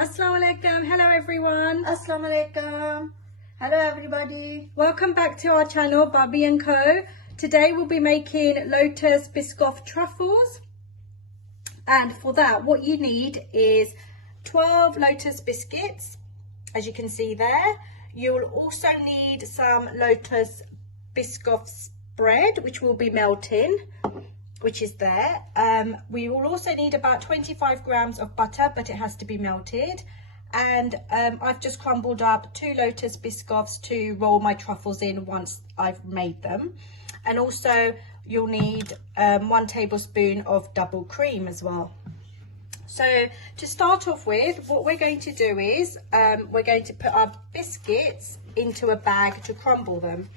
Assalamu alaikum. Hello everyone. Assalamu alaikum. Hello everybody. Welcome back to our channel, Bobby and Co. Today we'll be making Lotus Biscoff truffles. And for that, what you need is 12 Lotus biscuits, as you can see there. You'll also need some Lotus Biscoff spread, which will be melting, which is there. We will also need about 25 grams of butter, but it has to be melted. And I've just crumbled up 2 Lotus Biscoffs to roll my truffles in once I've made them. And also you'll need 1 tablespoon of double cream as well. So to start off with, what we're going to do is we're going to put our biscuits into a bag to crumble them.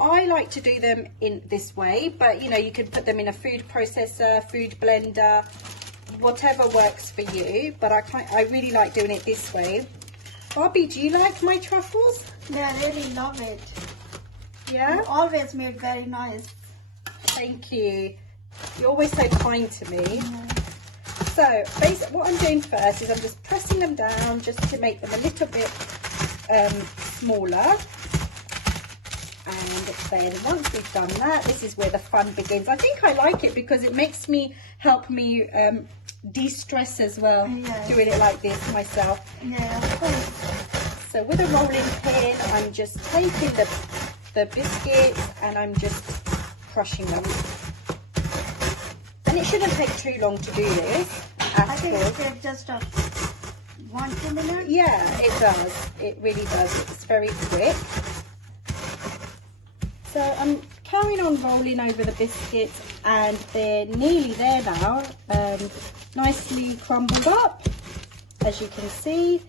I like to do them in this way, but you know, you can put them in a food processor, food blender, whatever works for you, but I really like doing it this way. Bobby, do you like my truffles? Yeah, I really love it. Yeah? You always made very nice. Thank you. You're always so kind to me. Yeah. So basically what I'm doing first is I'm just pressing them down just to make them a little bit smaller. And then once we've done that, this is where the fun begins. I think I like it because it makes me help me de-stress as well, doing it like this myself. Yeah, of course. So with a rolling pin, I'm just taking the biscuits and I'm just crushing them. And it shouldn't take too long to do this. I think it takes just 1-2 minutes. Yeah, it does. It really does. It's very quick. So I'm carrying on rolling over the biscuits and they're nearly there now, nicely crumbled up, as you can see,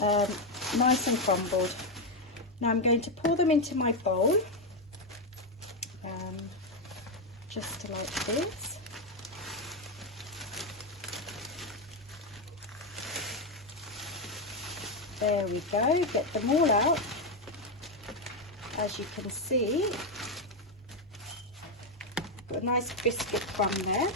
nice and crumbled. Now I'm going to pour them into my bowl, just like this. There we go, get them all out. As you can see, got a nice biscuit crumb there.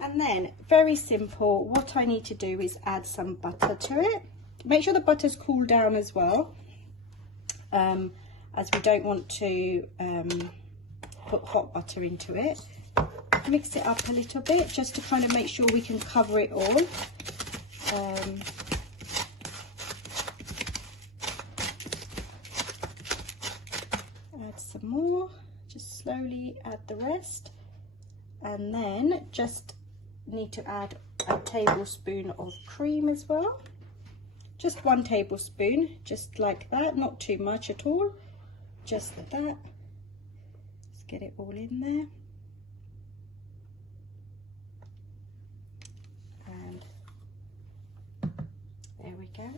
And then, very simple, what I need to do is add some butter to it. Make sure the butter's cooled down as well, as we don't want to put hot butter into it. Mix it up a little bit just to kind of make sure we can cover it all. Add some more, just slowly add the rest, and then just need to add a tablespoon of cream as well. Just 1 tablespoon, just like that, not too much at all, just like that. Let's get it all in there. There we go.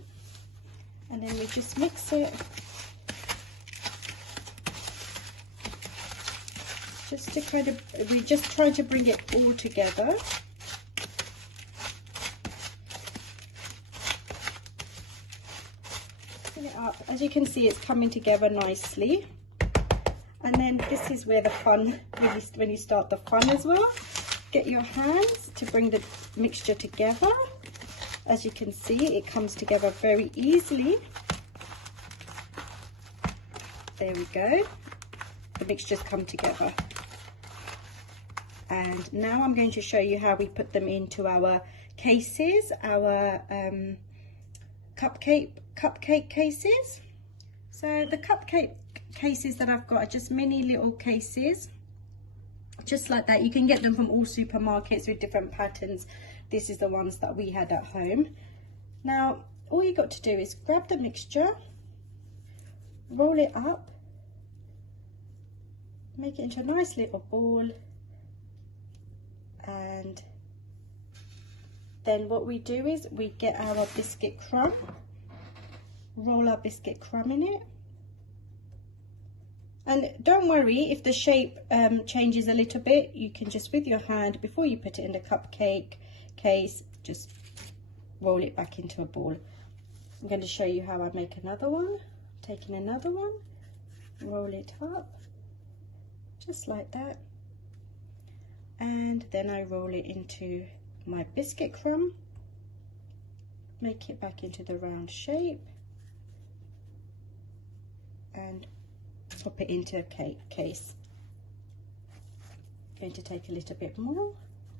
And then we just mix it. Just to kind of, we just try to bring it all together. Fill it up. As you can see, it's coming together nicely. And then this is where the fun, when you start the fun as well. Get your hands to bring the mixture together. As you can see, it comes together very easily. There we go. The mixtures come together. And now I'm going to show you how we put them into our cases, our cupcake cases. So the cupcake cases that I've got are just mini little cases, just like that. You can get them from all supermarkets with different patterns. This is the ones that we had at home. Now, all you got to do is grab the mixture, roll it up, make it into a nice little ball, and then what we do is we get our biscuit crumb, roll our biscuit crumb in it. And don't worry if the shape changes a little bit, you can just with your hand, before you put it in the cupcake case, just roll it back into a ball. I'm going to show you how I make another one. Taking another one, roll it up just like that, And then I roll it into my biscuit crumb, make it back into the round shape, and pop it into a case. Going to take a little bit more.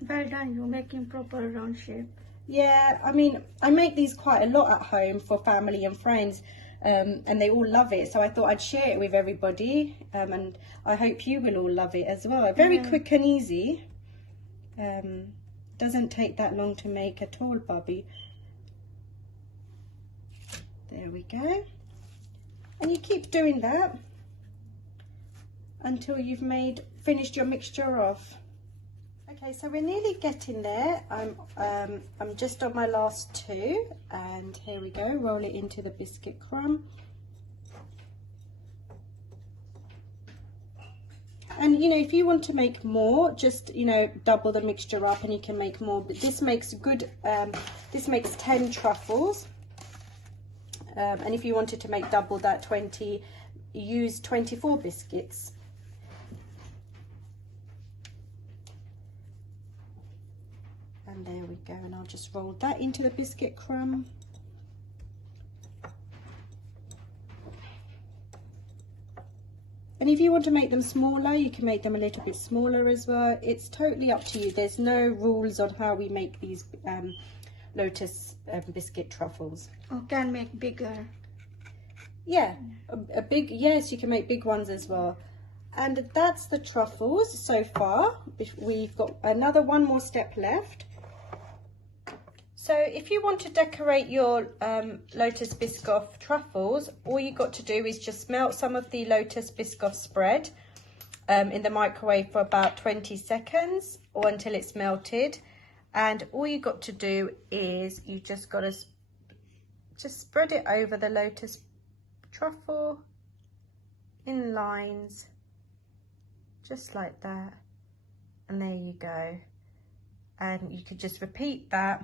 Well done, you're making proper round shape. Yeah, I mean, I make these quite a lot at home for family and friends, and they all love it. So I thought I'd share it with everybody, and I hope you will all love it as well. Very quick and easy. Doesn't take that long to make at all, Bobby. There we go. And you keep doing that until you've finished your mixture off. Okay, so we're nearly getting there. I'm just on my last two, and here we go. Roll it into the biscuit crumb. And you know, if you want to make more, just, you know, double the mixture up and you can make more. But this makes good, this makes 10 truffles. And if you wanted to make double that, 20, use 24 biscuits. And there we go, and I'll just roll that into the biscuit crumb. And if you want to make them smaller, you can make them a little bit smaller as well. It's totally up to you. There's no rules on how we make these Lotus biscuit truffles. Or can make bigger. Yeah, a big, yes, you can make big ones as well. And that's the truffles so far. We've got one more step left. So if you want to decorate your Lotus Biscoff truffles, all you got to do is just melt some of the Lotus Biscoff spread in the microwave for about 20 seconds or until it's melted. And all you got to do is you just got to just spread it over the Lotus truffle in lines, just like that. And there you go. And you could just repeat that.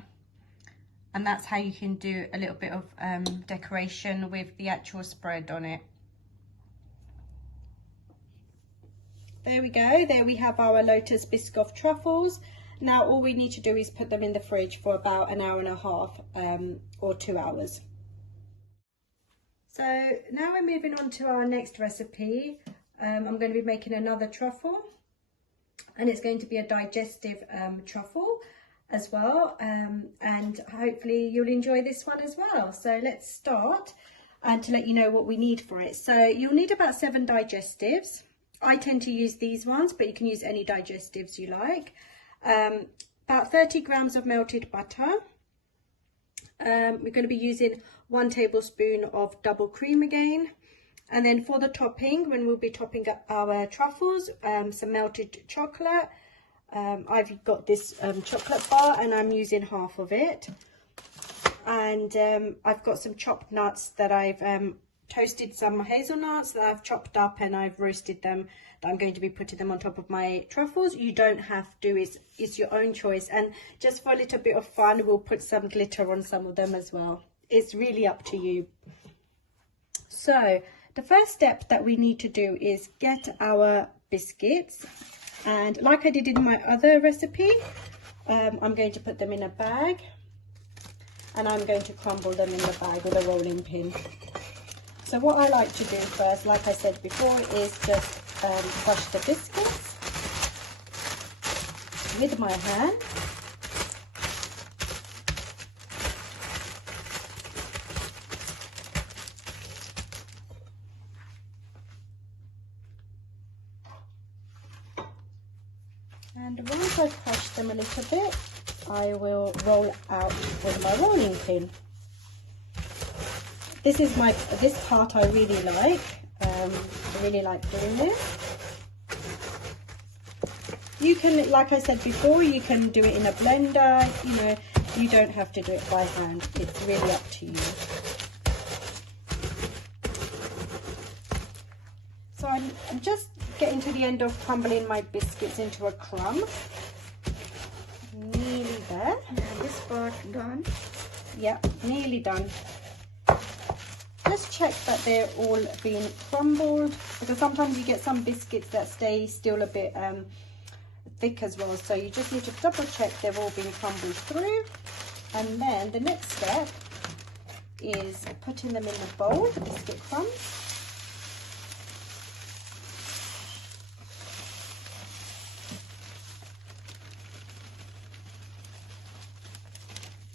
And that's how you can do a little bit of decoration with the actual spread on it. There we go. There we have our Lotus Biscoff truffles. Now all we need to do is put them in the fridge for about an hour and a half or 2 hours. So now we're moving on to our next recipe. I'm going to be making another truffle, and it's going to be a digestive truffle as well, and hopefully you'll enjoy this one as well. So let's start, and to let you know what we need for it. So you'll need about 7 digestives. I tend to use these ones, but you can use any digestives you like. About 30 grams of melted butter. We're going to be using 1 tablespoon of double cream again. And then for the topping, when we'll be topping up our truffles, some melted chocolate. I've got this chocolate bar and I'm using half of it. And I've got some chopped nuts that I've toasted, some hazelnuts that I've chopped up and I've roasted them, that I'm going to be putting them on top of my truffles. You don't have to, it's your own choice. And just for a little bit of fun, we'll put some glitter on some of them as well. It's really up to you. So the first step that we need to do is get our biscuits. And like I did in my other recipe, I'm going to put them in a bag and I'm going to crumble them in the bag with a rolling pin. So what I like to do first, like I said before, is just crush the biscuits with my hand. And once I crush them a little bit, I will roll out with my rolling pin. This part I really like. I really like doing this. You can, like I said before, you can do it in a blender. You know, you don't have to do it by hand. It's really up to you. So I'm just getting to the end of crumbling my biscuits into a crumb. Nearly there. Yeah, this part done. Yeah, nearly done. Just check that they're all being crumbled, because sometimes you get some biscuits that stay still a bit thick as well, so you just need to double check they've all been crumbled through. And then the next step is putting them in the bowl, the biscuit crumbs.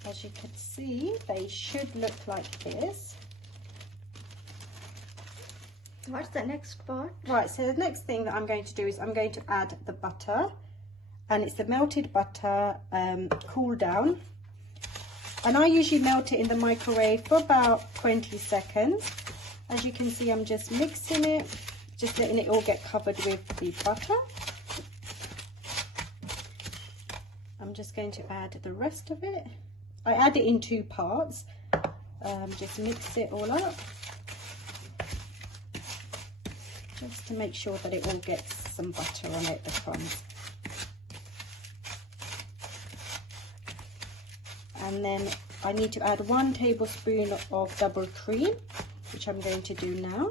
As you can see, they should look like this. What's the next part? Right, so the next thing that I'm going to do is I'm going to add the butter, and it's the melted butter cool down. And I usually melt it in the microwave for about 20 seconds. As you can see, I'm just mixing it, just letting it all get covered with the butter. I'm just going to add the rest of it. I add it in 2 parts. Just mix it all up, just to make sure that it all gets some butter on it, the crumbs. And then I need to add 1 tablespoon of double cream, which I'm going to do now.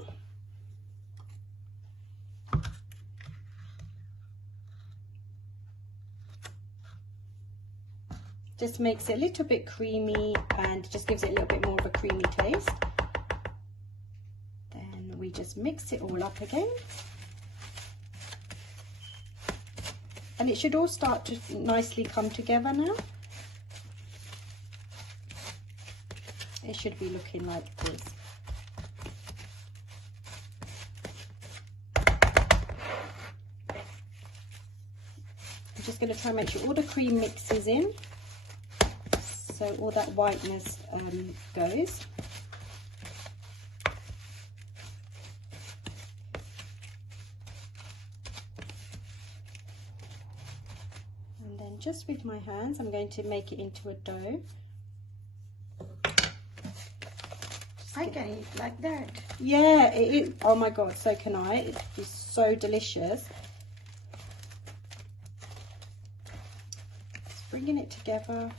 Just makes it a little bit creamy and just gives it a little bit more of a creamy taste. Then we just mix it all up again. And it should all start to nicely come together now. It should be looking like this. I'm just going to try and make sure all the cream mixes in, so all that whiteness goes. And then just with my hands, I'm going to make it into a dough. I can eat like that. Yeah, it is. Oh my god, so can I. It is so delicious. Just bringing it together.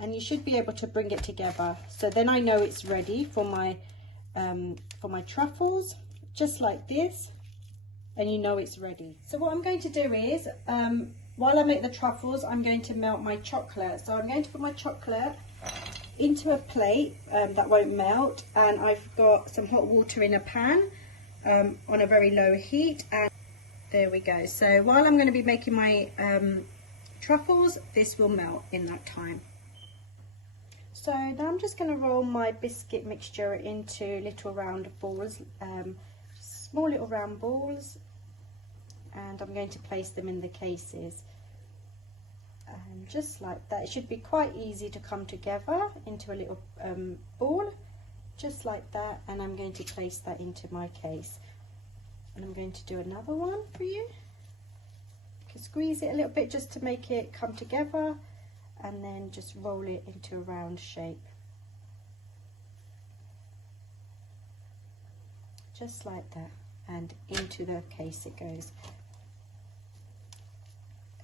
And you should be able to bring it together. So then I know it's ready for my truffles, just like this. And you know it's ready. So what I'm going to do is, while I make the truffles, I'm going to melt my chocolate. So I'm going to put my chocolate into a plate that won't melt, and I've got some hot water in a pan on a very low heat, and there we go. So while I'm going to be making my truffles, this will melt in that time. So now I'm just going to roll my biscuit mixture into little round balls, small little round balls, and I'm going to place them in the cases. And just like that, it should be quite easy to come together into a little ball, just like that. And I'm going to place that into my case. And I'm going to do another one for you. You can squeeze it a little bit just to make it come together, and then just roll it into a round shape. Just like that, and into the case it goes.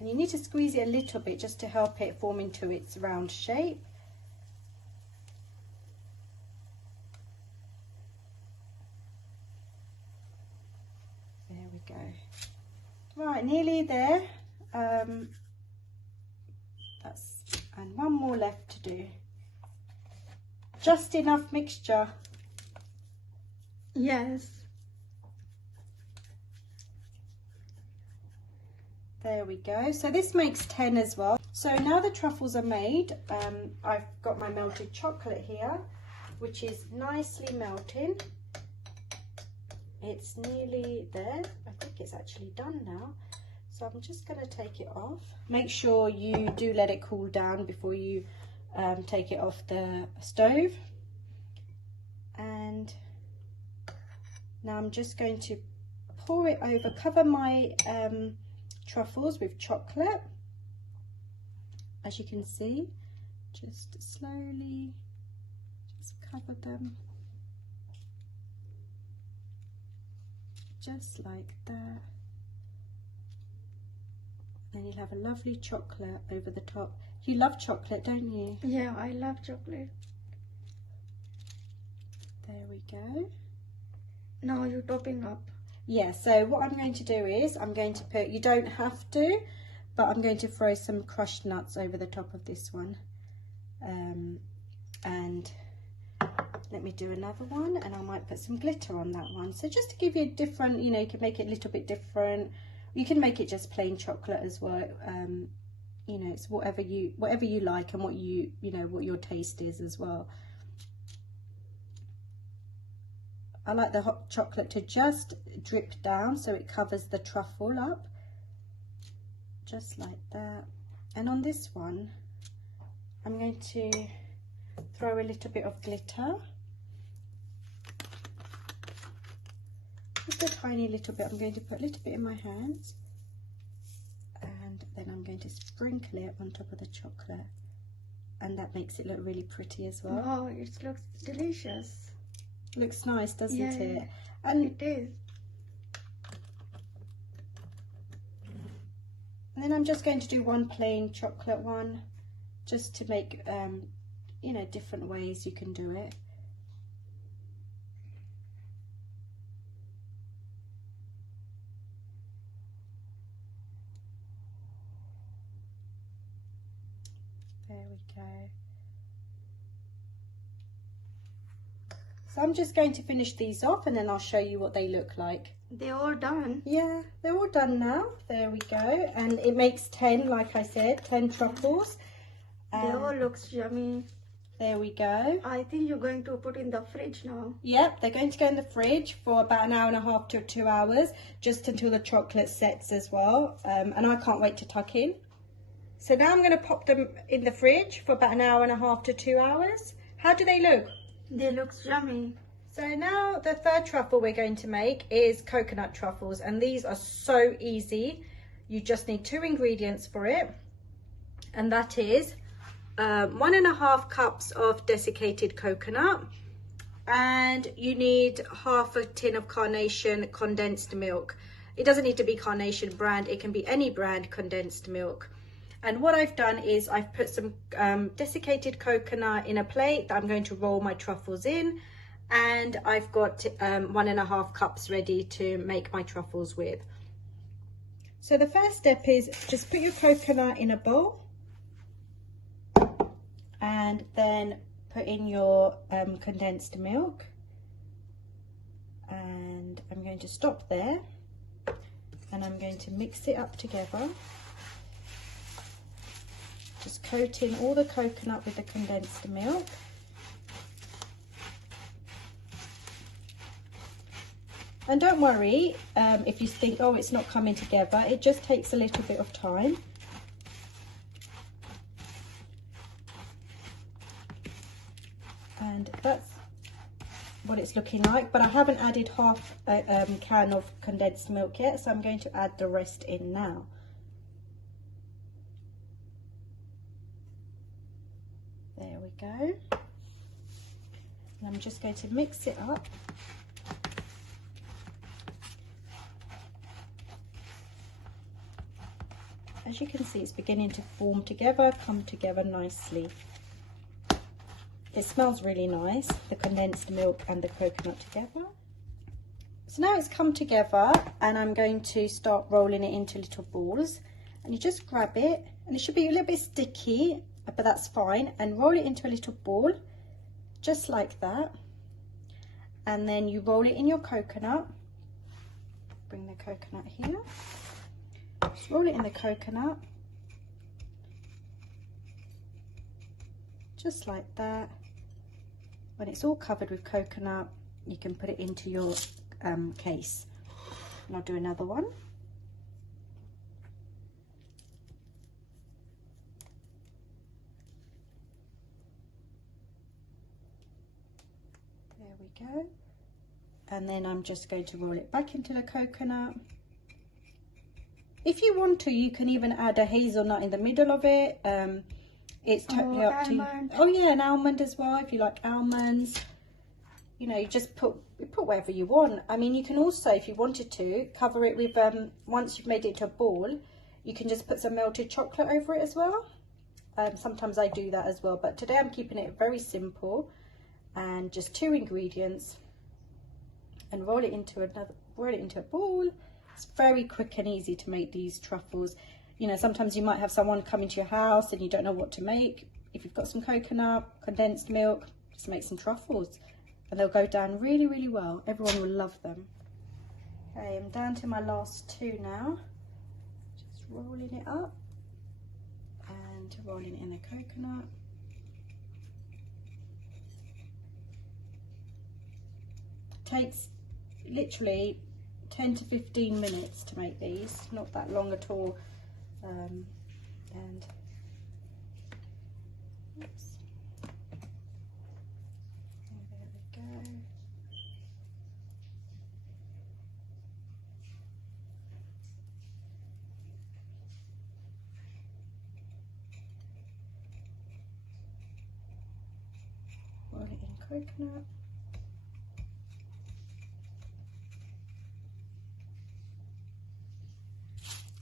And you need to squeeze it a little bit just to help it form into its round shape. There we go. Right, nearly there. And one more left to do. Just enough mixture. Yes. There we go. So this makes 10 as well. So now the truffles are made, I've got my melted chocolate here, which is nicely melting. It's nearly there. I think it's actually done now. So I'm just going to take it off. Make sure you do let it cool down before you take it off the stove. And now I'm just going to pour it over, cover my truffles with chocolate. As you can see, just slowly just cover them. Just like that. And you'll have a lovely chocolate over the top. You love chocolate, don't you? Yeah, I love chocolate. There we go. Now you're topping up. Yeah, so what I'm going to do is I'm going to put, you don't have to, but I'm going to throw some crushed nuts over the top of this one. And let me do another one, and I might put some glitter on that one. So just to give you a different, you know, you can make it a little bit different. You can make it just plain chocolate as well. You know, it's whatever you like and what you know, what your taste is as well. I like the hot chocolate to just drip down so it covers the truffle up, just like that. And on this one, I'm going to throw a little bit of glitter, just a tiny little bit. I'm going to put a little bit in my hands, and then I'm going to sprinkle it on top of the chocolate, and that makes it look really pretty as well. Oh, it looks delicious. Looks nice, doesn't Yeah, it? And it is. And then I'm just going to do one plain chocolate one, just to make, you know, different ways you can do it. There we go. So I'm just going to finish these off, and then I'll show you what they look like. They're all done. Yeah, they're all done now. There we go. And it makes 10, like I said, 10 truffles. They all looks yummy. There we go. I think you're going to put in the fridge now. Yep, they're going to go in the fridge for about 1.5 hours to 2 hours, just until the chocolate sets as well. And I can't wait to tuck in. So now I'm going to pop them in the fridge for about 1.5 hours to 2 hours. How do they look? They looks yummy. So now the third truffle we're going to make is coconut truffles, and these are so easy. You just need 2 ingredients for it, and that is 1.5 cups of desiccated coconut, and you need half a tin of Carnation condensed milk. It doesn't need to be Carnation brand, it can be any brand condensed milk. And what I've done is I've put some desiccated coconut in a plate that I'm going to roll my truffles in, and I've got 1.5 cups ready to make my truffles with. So the first step is just put your coconut in a bowl, and then put in your condensed milk, and I'm going to stop there, and I'm going to mix it up together, just coating all the coconut with the condensed milk. And don't worry if you think, oh, it's not coming together, it just takes a little bit of time. And that's what it's looking like, but I haven't added half a can of condensed milk yet, so I'm going to add the rest in now. There we go. And I'm just going to mix it up. As you can see, it's beginning to form together, come together nicely. It smells really nice, the condensed milk and the coconut together. So now it's come together, and I'm going to start rolling it into little balls. And you just grab it, and it should be a little bit sticky, but that's fine. And roll it into a little ball, just like that. And then you roll it in your coconut. Bring the coconut here. Just roll it in the coconut, just like that. When it's all covered with coconut, you can put it into your case. And I'll do another one. There we go. And then I'm just going to roll it back into the coconut. If you want to, you can even add a hazelnut in the middle of it. It's totally up to you. Oh yeah, an almond as well, if you like almonds. You know, you just put whatever you want. I mean, you can also, if you wanted to, cover it with, once you've made it to a ball, you can just put some melted chocolate over it as well. Sometimes I do that as well, but today I'm keeping it very simple and just 2 ingredients. and roll it into a ball. It's very quick and easy to make these truffles. You know, sometimes you might have someone come into your house and you don't know what to make. If you've got some coconut, condensed milk, just make some truffles and they'll go down really, really well. Everyone will love them. Okay, I'm down to my last two now. Just rolling it up and rolling in the coconut. Takes literally 10 to 15 minutes to make these, not that long at all. And oops. There we go. Roll it in coconut.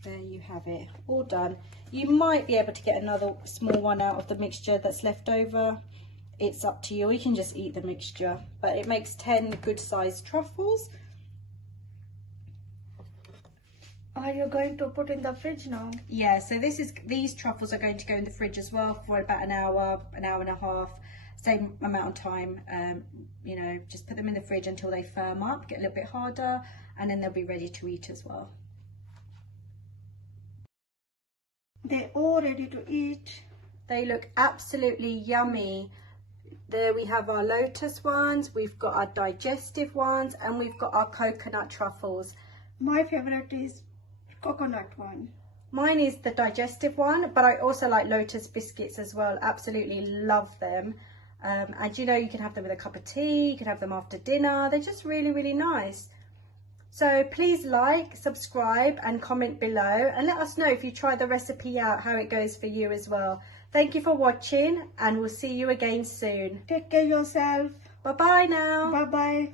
There you have it, all done. You might be able to get another small one out of the mixture that's left over. It's up to you, or you can just eat the mixture. But it makes 10 good sized truffles. Are you going to put in the fridge now? Yeah, so these truffles are going to go in the fridge as well for about an hour and a half, same amount of time. You know, just put them in the fridge until they firm up, get a little bit harder, and then they'll be ready to eat as well. They're all ready to eat. They look absolutely yummy. There we have our Lotus ones, we've got our Digestive ones, and we've got our coconut truffles. My favorite is coconut one. Mine is the Digestive one, but I also like Lotus biscuits as well. Absolutely love them. And you know, you can have them with a cup of tea, you can have them after dinner. They're just really, really nice. So please like, subscribe and comment below and let us know if you try the recipe out, how it goes for you as well. Thank you for watching and we'll see you again soon. Take care of yourself. Bye bye now. Bye bye.